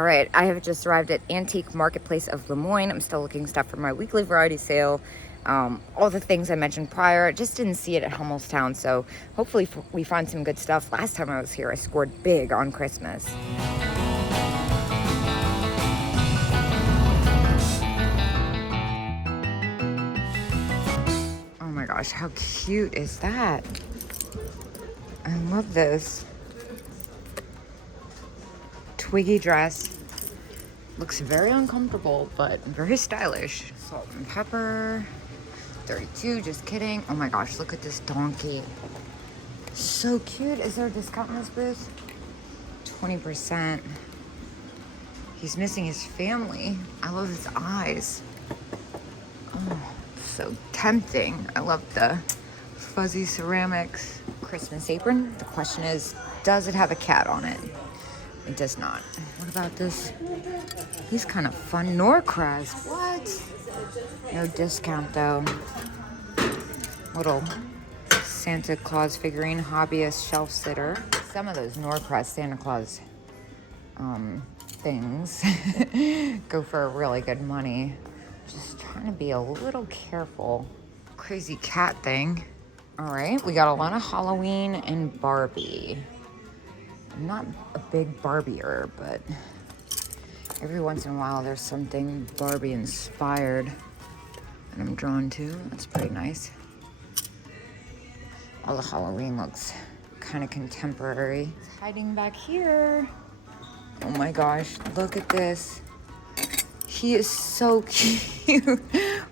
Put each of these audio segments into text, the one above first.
All right, I have just arrived at Antique Marketplace of Lemoyne. I'm still looking stuff for my weekly variety sale. All the things I mentioned prior, I just didn't see it at Hummelstown, so hopefully we find some good stuff. Last time I was here, I scored big on Christmas. Oh my gosh, how cute is that? I love this. Twiggy dress. Looks very uncomfortable, but very stylish. Salt and pepper. 32, just kidding. Oh my gosh, look at this donkey. So cute. Is there a discount in this booth? 20%. He's missing his family. I love his eyes. Oh, so tempting. I love the fuzzy ceramics. Christmas apron. The question is, does it have a cat on it? It does not. What about this? He's kind of fun. Norcras. What? No discount though. Little Santa Claus figurine, hobbyist shelf sitter. Some of those Norcras Santa Claus things go for really good money. Just trying to be a little careful. Crazy cat thing. All right, we got a lot of Halloween and Barbie. I'm not a big Barbie-er, but every once in a while there's something Barbie inspired that I'm drawn to. That's pretty nice. All the Halloween looks kind of contemporary. It's hiding back here. Oh my gosh, look at this. He is so cute.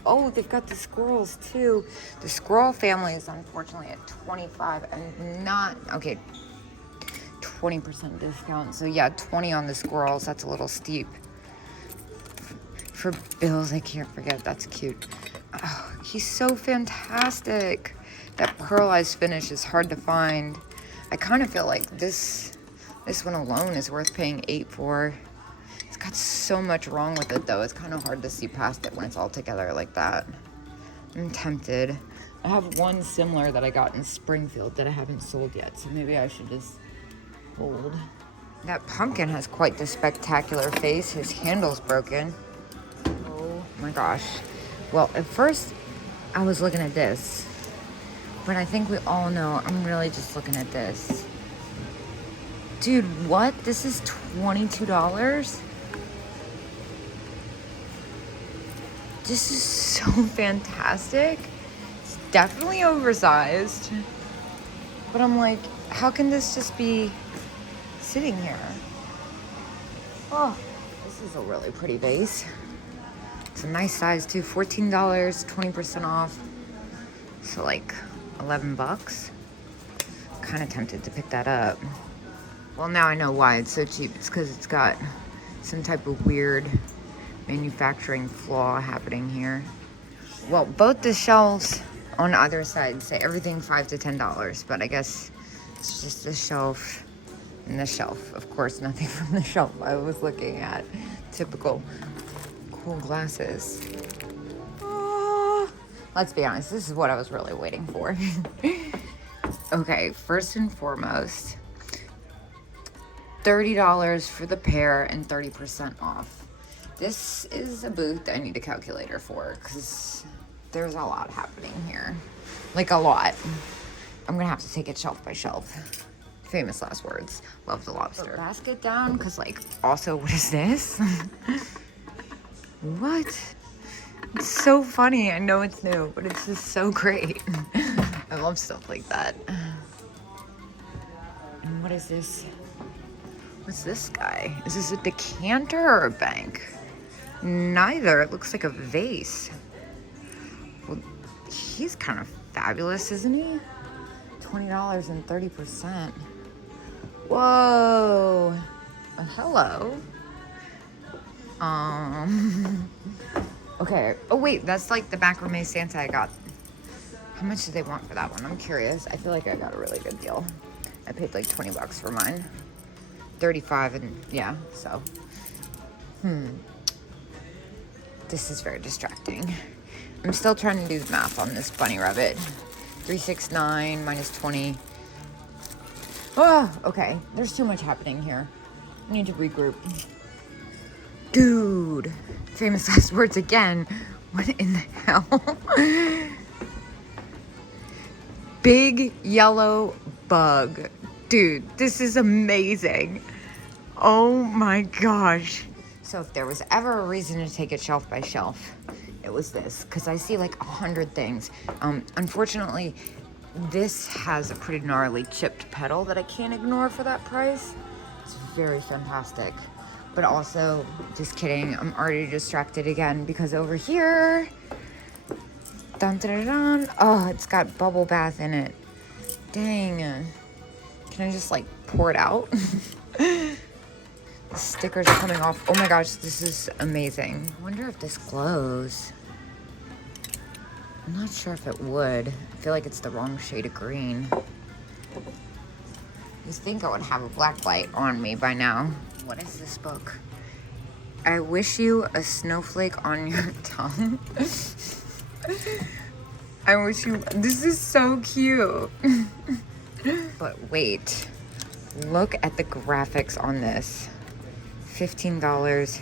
Oh, they've got the squirrels too. The squirrel family is unfortunately at 25 and not, okay, 20% discount. So yeah, 20 on the squirrels. That's a little steep. For bills, I can't forget. That's cute. Oh, he's so fantastic. That pearlized finish is hard to find. I kind of feel like this one alone is worth paying $8 for. It's got so much wrong with it though. It's kind of hard to see past it when it's all together like that. I'm tempted. I have one similar that I got in Springfield that I haven't sold yet, so maybe I should just hold. That pumpkin has quite the spectacular face. His handle's broken. Oh my gosh. Well, at first I was looking at this, but I think we all know I'm really just looking at this. Dude, what? This is $22? This is so fantastic. It's definitely oversized. But I'm like, how can this just be sitting here? Oh, this is a really pretty vase. It's a nice size too. $14, 20% off. So like 11 bucks. Kind of tempted to pick that up. Well, now I know why it's so cheap. It's because it's got some type of weird manufacturing flaw happening here. Well, both the shelves on either side say everything $5 to $10, but I guess it's just the shelf and the shelf. Of course, nothing from the shelf I was looking at. Typical cool glasses. Oh, let's be honest, this is what I was really waiting for. Okay, first and foremost, $30 for the pair and 30% off. This is a booth that I need a calculator for because there's a lot happening here. Like a lot. I'm gonna have to take it shelf by shelf. Famous last words. Love the lobster. Put basket down because like, also what is this? What? It's so funny. I know it's new, but it's just so great. I love stuff like that. And what is this? What's this guy? Is this a decanter or a bank? Neither. It looks like a vase. Well, he's kind of fabulous, isn't he? $20 and 30%. Whoa. Well, hello. Okay. Oh wait, that's like the macrame Santa I got. How much did they want for that one? I'm curious. I feel like I got a really good deal. I paid like 20 bucks for mine. 35 and yeah, so. This is very distracting. I'm still trying to do the math on this bunny rabbit. 369 minus 20. Oh, okay. There's too much happening here. I need to regroup. Dude, famous last words again. What in the hell? Big yellow bug. Dude, this is amazing. Oh my gosh. So if there was ever a reason to take it shelf by shelf, it was this, because I see like 100 things. Unfortunately, this has a pretty gnarly chipped pedal that I can't ignore for that price. It's very fantastic. But also, just kidding, I'm already distracted again because over here, dun, dun, dun, dun, oh, it's got bubble bath in it. Dang. Can I just like pour it out? The stickers are coming off. Oh my gosh, this is amazing. I wonder if this glows. I'm not sure if it would. I feel like it's the wrong shade of green. You'd think I would have a black light on me by now. What is this book? I wish you a snowflake on your tongue. I wish you, this is so cute. But wait, look at the graphics on this. $15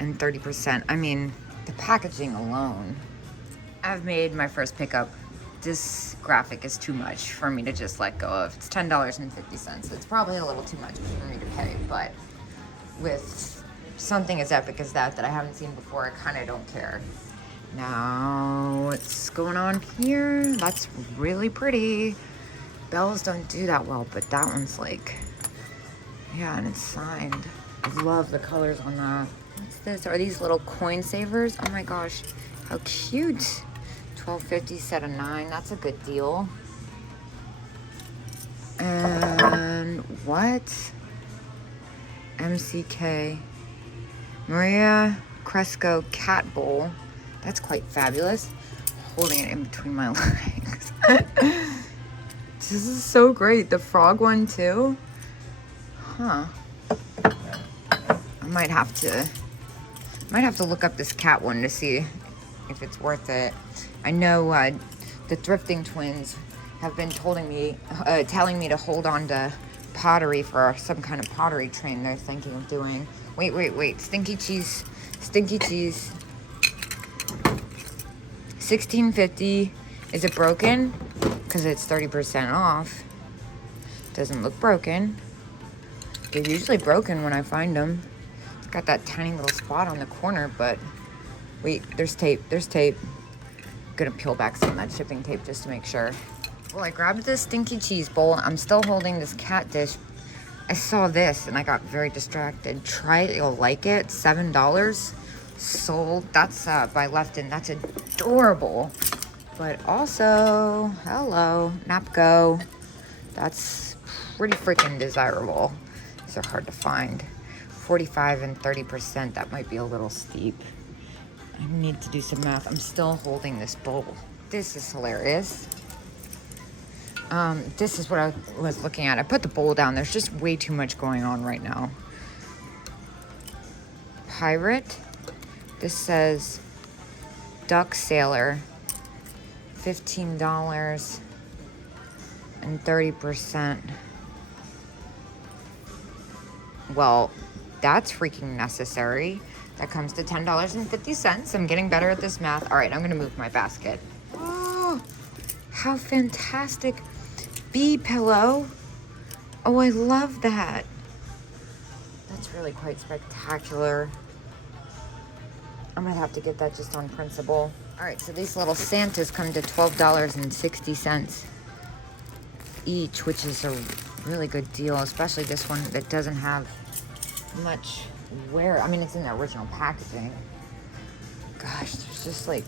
and 30%. I mean, the packaging alone. I've made my first pickup. This graphic is too much for me to just let go of. It's $10.50. It's probably a little too much for me to pay, but with something as epic as that I haven't seen before, I kind of don't care. Now, what's going on here? That's really pretty. Bells don't do that well, but that one's like, yeah, and it's signed. I love the colors on that. What's this? Are these little coin savers? Oh my gosh, how cute. $12.50 set of 9. That's a good deal. And what? MCK Maria Cresco cat bowl. That's quite fabulous. Holding it in between my legs. This is so great. The frog one too. Huh. I might have to look up this cat one to see if it's worth it. I know the thrifting twins have been telling me to hold on to pottery for some kind of pottery train they're thinking of doing. Wait. Stinky cheese. $16.50. Is it broken? Because it's 30% off. Doesn't look broken. They're usually broken when I find them. It's got that tiny little spot on the corner, but wait, there's tape. I'm gonna peel back some of that shipping tape just to make sure. Well, I grabbed this stinky cheese bowl. I'm still holding this cat dish. I saw this and I got very distracted. Try it, you'll like it. $7 sold. That's by Lefton. That's adorable. But also, hello, Napco. That's pretty freaking desirable. These are hard to find. 45 and 30%. That might be a little steep. I need to do some math. I'm still holding this bowl. This is hilarious. This is what I was looking at. I put the bowl down. There's just way too much going on right now. Pirate. This says Duck Sailor. $15 and 30%. Well, that's freaking necessary. That comes to $10.50. I'm getting better at this math. All right, I'm gonna move my basket. Oh, how fantastic. Bee pillow. Oh, I love that. That's really quite spectacular. I'm gonna have to get that just on principle. All right, so these little Santas come to $12.60 each, which is a really good deal, especially this one that doesn't have much wear. I mean, it's in the original packaging. Gosh, there's just like,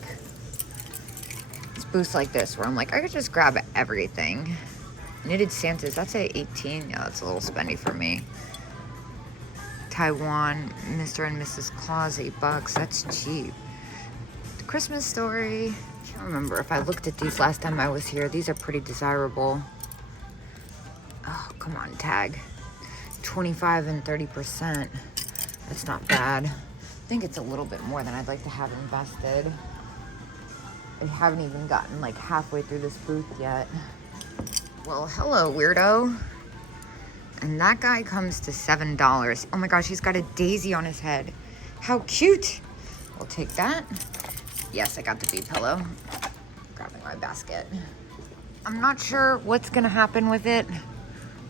it's booths like this where I'm like, I could just grab everything. Knitted Santas, that's at 18. Yeah, that's a little spendy for me. Taiwan, Mr. and Mrs. Claus, $8. That's cheap. The Christmas Story. I can't remember if I looked at these last time I was here. These are pretty desirable. Oh, come on, tag. 25 and 30%. That's not bad. I think it's a little bit more than I'd like to have invested. I haven't even gotten like halfway through this booth yet. Well, hello, weirdo. And that guy comes to $7. Oh my gosh, he's got a daisy on his head. How cute. We'll take that. Yes, I got the bee pillow. Grabbing my basket. I'm not sure what's gonna happen with it,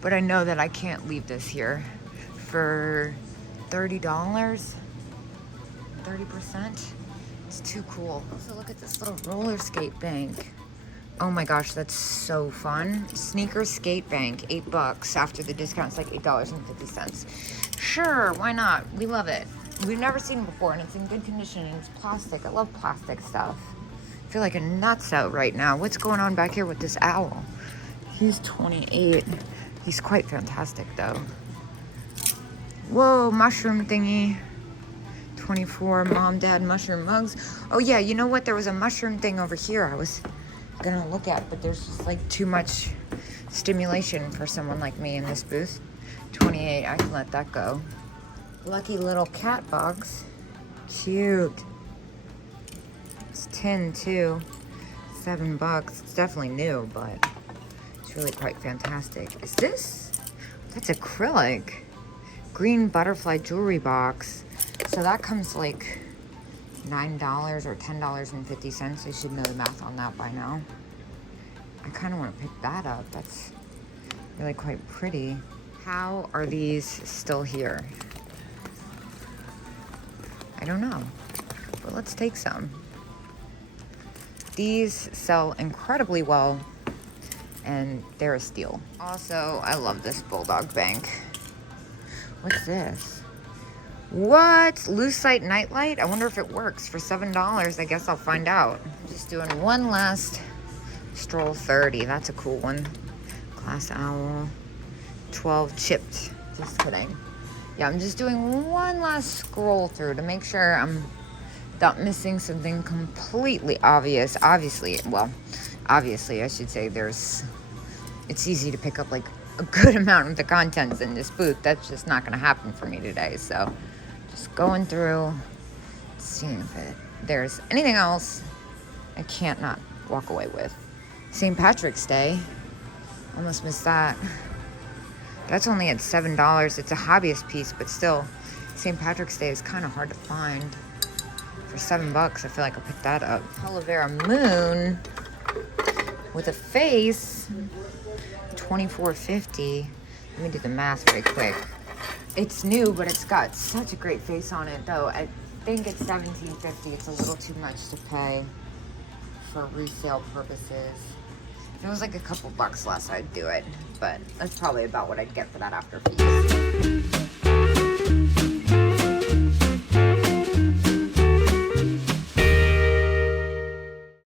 but I know that I can't leave this here for $30, 30%. It's too cool. Also, look at this little roller skate bank. Oh my gosh, that's so fun. Sneaker skate bank, $8 after the discount. It's like $8.50. Sure, why not? We love it. We've never seen it before, and it's in good condition, and it's plastic. I love plastic stuff. I feel like a nuts out right now. What's going on back here with this owl? He's 28. He's quite fantastic, though. Whoa, mushroom thingy. 24 mom, dad mushroom mugs. Oh yeah, you know what? There was a mushroom thing over here I was gonna look at, but there's just like too much stimulation for someone like me in this booth. 28, I can let that go. Lucky little cat box. Cute. It's tin too. $7. It's definitely new, but it's really quite fantastic. Is this? That's acrylic. Green butterfly jewelry box. So that comes like $9 or $10.50. I should know the math on that by now. I kind of want to pick that up. That's really quite pretty. How are these still here? I don't know, but let's take some. These sell incredibly well, and they're a steal. Also, I love this bulldog bank. What's this? What? Lucite nightlight? I wonder if it works for $7. I guess I'll find out. Just doing one last stroll. 30. That's a cool one. Glass owl. 12 chipped. Just kidding. Yeah, I'm just doing one last scroll through to make sure I'm not missing something completely obvious. Obviously, I should say it's easy to pick up like a good amount of the contents in this booth. That's just not gonna happen for me today. So just going through, seeing if there's anything else I can't not walk away with. St. Patrick's Day, almost missed that. That's only at $7. It's a hobbyist piece, but still, St. Patrick's Day is kind of hard to find. For $7, I feel like I'll pick that up. Aloe vera moon with a face, $24.50. Let me do the math very quick. It's new, but it's got such a great face on it, though. I think it's $17.50. It's a little too much to pay for resale purposes. If it was like a couple bucks less, I'd do it, but that's probably about what I'd get for that after fees.